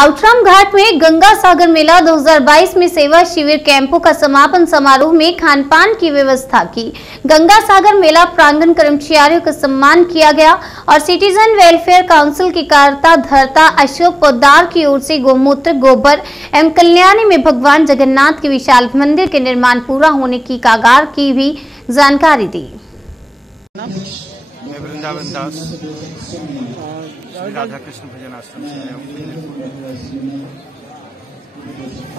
आउटराम घाट में गंगा सागर मेला 2022 में सेवा शिविर कैंपों का समापन समारोह में खान पान की व्यवस्था की। गंगा सागर मेला प्रांगण कर्मचारियों का सम्मान किया गया और सिटीजन वेलफेयर काउंसिल की कार्यकर्ता धर्ता अशोक पोद्दार की ओर से गोमूत्र, गोबर एवं कल्याणी में भगवान जगन्नाथ के विशाल मंदिर के निर्माण पूरा होने की कगार की भी जानकारी दी। मैं वृंदावन दास राधा कृष्ण भजन आश्रम से आया हूँ।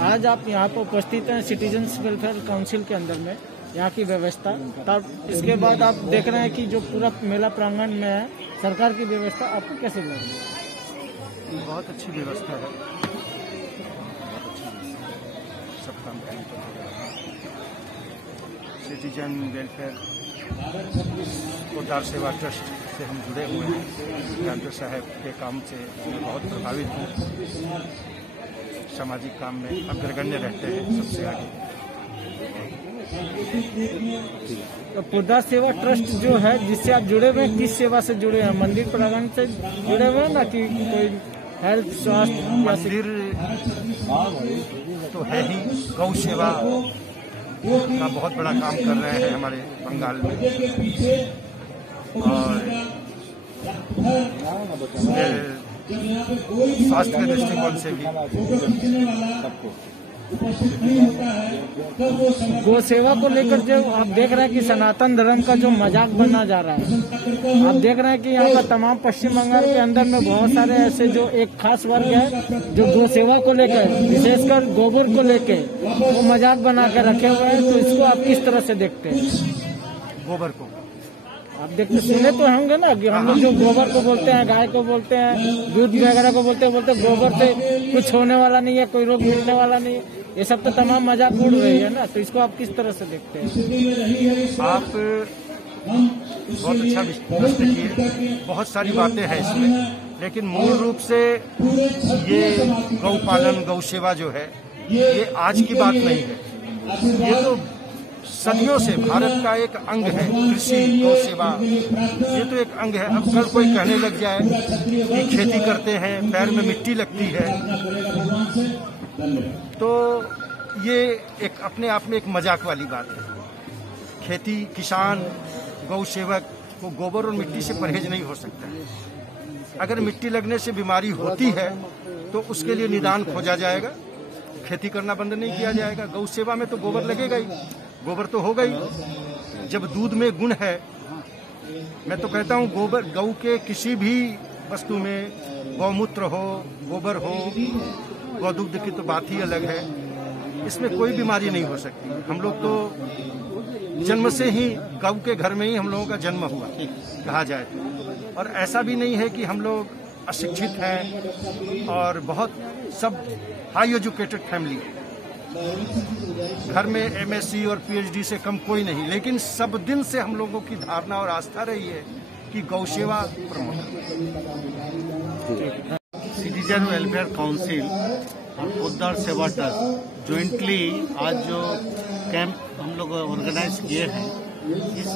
आज आप यहाँ पर उपस्थित हैं सिटीजन्स वेलफेयर काउंसिल के अंदर में, यहाँ की व्यवस्था, तब इसके बाद आप देख रहे हैं कि जो पूरा मेला प्रांगण में है सरकार की व्यवस्था, आपको कैसे लगी? बहुत अच्छी व्यवस्था है, सब काम टाइम पर हो रहा है। सिटीजन वेलफेयर पोद्दार सेवा ट्रस्ट से हम जुड़े हुए हैं। डॉक्टर साहब के काम से मैं बहुत प्रभावित हूँ। सामाजिक काम में अग्रगण्य रहते हैं, सबसे आगे। तो पोद्दार सेवा ट्रस्ट जो है जिससे आप जुड़े हुए हैं, किस सेवा से जुड़े हैं? मंदिर प्रांगण से जुड़े हुए हैं ना कि कोई हेल्थ स्वास्थ्य? मंदिर तो है ही, गौ सेवा का बहुत बड़ा काम कर रहे हैं हमारे बंगाल में, और स्वास्थ्य के दृष्टिकोण से भी। गो सेवा को लेकर जो आप देख रहे हैं कि सनातन धर्म का जो मजाक बना जा रहा है, आप देख रहे हैं कि यहाँ का तमाम पश्चिम बंगाल के अंदर में बहुत सारे ऐसे जो एक खास वर्ग है जो गो सेवा को लेकर, विशेषकर गोबर को लेकर वो मजाक बना के रखे हुए हैं। तो इसको आप किस तरह से देखते हैं? गोबर को आप देखते सुने तो होंगे ना कि हम लोग जो गोबर को बोलते हैं, गाय को बोलते हैं, दूध वगैरह को बोलते गोबर से कुछ होने वाला नहीं है, कोई रोग मिलने वाला नहीं है, ये सब तो तमाम मजाक उड़ रही है ना। तो इसको आप किस तरह से देखते हैं? आप बहुत अच्छा प्रश्न किए। बहुत सारी बातें हैं इसमें, लेकिन मूल रूप से ये गौ पालन, गौ सेवा जो है, ये आज की बात नहीं है। ये तो सदियों से भारत का एक अंग है। कृषि, गौ सेवा, ये तो एक अंग है। अब कल कोई कहने लग जाए कि खेती करते हैं, पैर में मिट्टी लगती है, तो ये एक अपने आप में एक मजाक वाली बात है। खेती, किसान, गौ सेवक को गोबर और मिट्टी से परहेज नहीं हो सकता। अगर मिट्टी लगने से बीमारी होती है तो उसके लिए निदान खोजा जाएगा, खेती करना बंद नहीं किया जाएगा। गौ सेवा में तो गोबर लगेगा ही, गोबर तो होगा ही। जब दूध में गुण है, मैं तो कहता हूँ गोबर, गौ के किसी भी वस्तु में, गौमूत्र हो, गोबर हो, गौदूध की तो बात ही अलग है, इसमें कोई बीमारी नहीं हो सकती। हम लोग तो जन्म से ही गौ के घर में ही हम लोगों का जन्म हुआ कहा जाए तो। और ऐसा भी नहीं है कि हम लोग अशिक्षित हैं और बहुत सब हाई एजुकेटेड फैमिली, घर में एमएससी और पीएचडी से कम कोई नहीं, लेकिन सब दिन से हम लोगों की धारणा और आस्था रही है कि गौ सेवा प्रमुख। सिटीजन वेलफेयर काउंसिल और पोद्दार सेवा ट्रस्ट ज्वाइंटली आज जो कैंप हम लोग ऑर्गेनाइज किए हैं, इस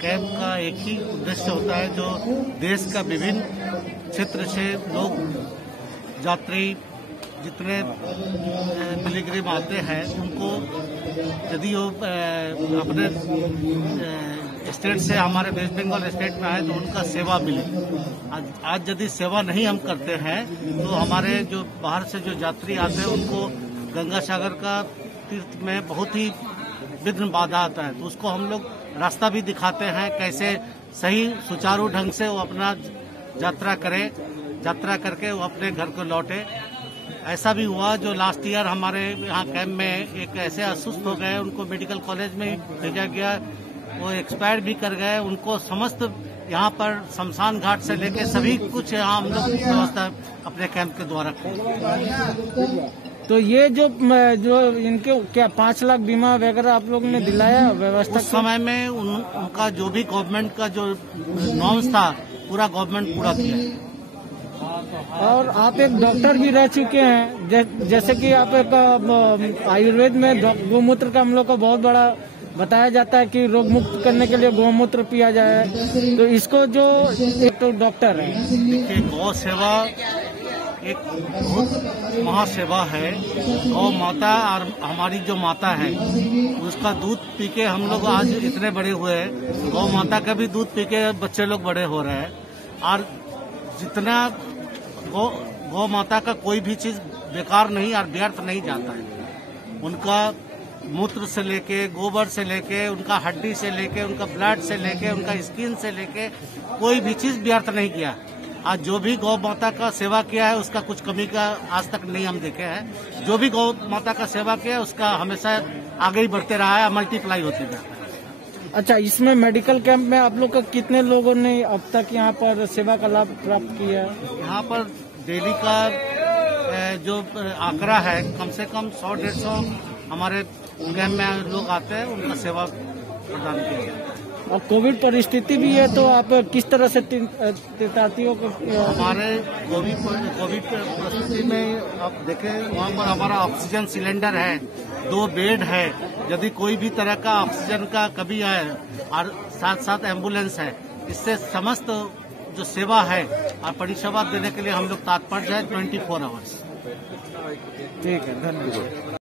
कैंप का एक ही उद्देश्य होता है, जो देश का विभिन्न क्षेत्र से लोग, यात्री जितने पिलग्रिम आते हैं, उनको यदि वो अपने स्टेट से हमारे वेस्ट बंगाल स्टेट में आए तो उनका सेवा मिले। आज यदि सेवा नहीं हम करते हैं तो हमारे जो बाहर से जो यात्री आते हैं उनको गंगा सागर का तीर्थ में बहुत ही विघ्न बाधा आता है। तो उसको हम लोग रास्ता भी दिखाते हैं, कैसे सही सुचारू ढंग से वो अपना यात्रा करे, यात्रा करके वो अपने घर को लौटे। ऐसा भी हुआ जो लास्ट ईयर हमारे यहाँ कैंप में एक ऐसे असुस्थ हो गए, उनको मेडिकल कॉलेज में भेजा गया, वो एक्सपायर भी कर गए। उनको समस्त यहाँ पर शमशान घाट से लेके सभी कुछ यहाँ हम लोग व्यवस्था अपने कैंप के द्वारा की। तो ये जो इनके क्या 5 लाख बीमा वगैरह आप लोगों ने दिलाया व्यवस्था? उस समय में उनका जो भी गवर्नमेंट का जो नॉर्म्स था पूरा गवर्नमेंट पूरा किया। और आप एक डॉक्टर भी रह चुके हैं, जैसे कि आप एक आयुर्वेद में गोमूत्र का हम लोग को बहुत बड़ा बताया जाता है कि रोग मुक्त करने के लिए गोमूत्र पिया जाए। तो इसको जो एक तो डॉक्टर है, देखिए, गौ सेवा एक बहुत महासेवा है। गौ माता और हमारी जो माता है उसका दूध पी के हम लोग आज इतने बड़े हुए हैं। गौ माता का भी दूध पी के बच्चे लोग बड़े हो रहे हैं। और जितना गौ माता का कोई भी चीज बेकार नहीं और व्यर्थ नहीं जाता है। उनका मूत्र से लेके, गोबर से लेके, उनका हड्डी से लेके, उनका ब्लड से लेके, उनका स्किन से लेके कोई भी चीज व्यर्थ नहीं किया। आज जो भी गौ माता का सेवा किया है उसका कुछ कमी का आज तक नहीं हम देखे हैं। जो भी गौ माता का सेवा किया है उसका हमेशा आगे ही बढ़ते रहा है, मल्टीप्लाई होते जाता है। अच्छा, इसमें मेडिकल कैंप में आप लोग का कितने लोगों ने अब तक यहाँ पर सेवा का लाभ प्राप्त किया है? यहाँ पर डेली का जो आंकड़ा है कम से कम 100-150 हमारे कैंप में लोग आते हैं, उनका सेवा प्रदान किया जाता है। और कोविड परिस्थिति भी है तो आप किस तरह से तीर्थयात्रियों को? हमारे कोविड परिस्थिति में आप देखें वहाँ पर हमारा ऑक्सीजन सिलेंडर है, 2 बेड है। यदि कोई भी तरह का ऑक्सीजन का कमी आए और साथ साथ एम्बुलेंस है। इससे समस्त जो सेवा है और परिसेवा देने के लिए हम लोग तत्पर है 24 आवर्स। ठीक है, धन्यवाद।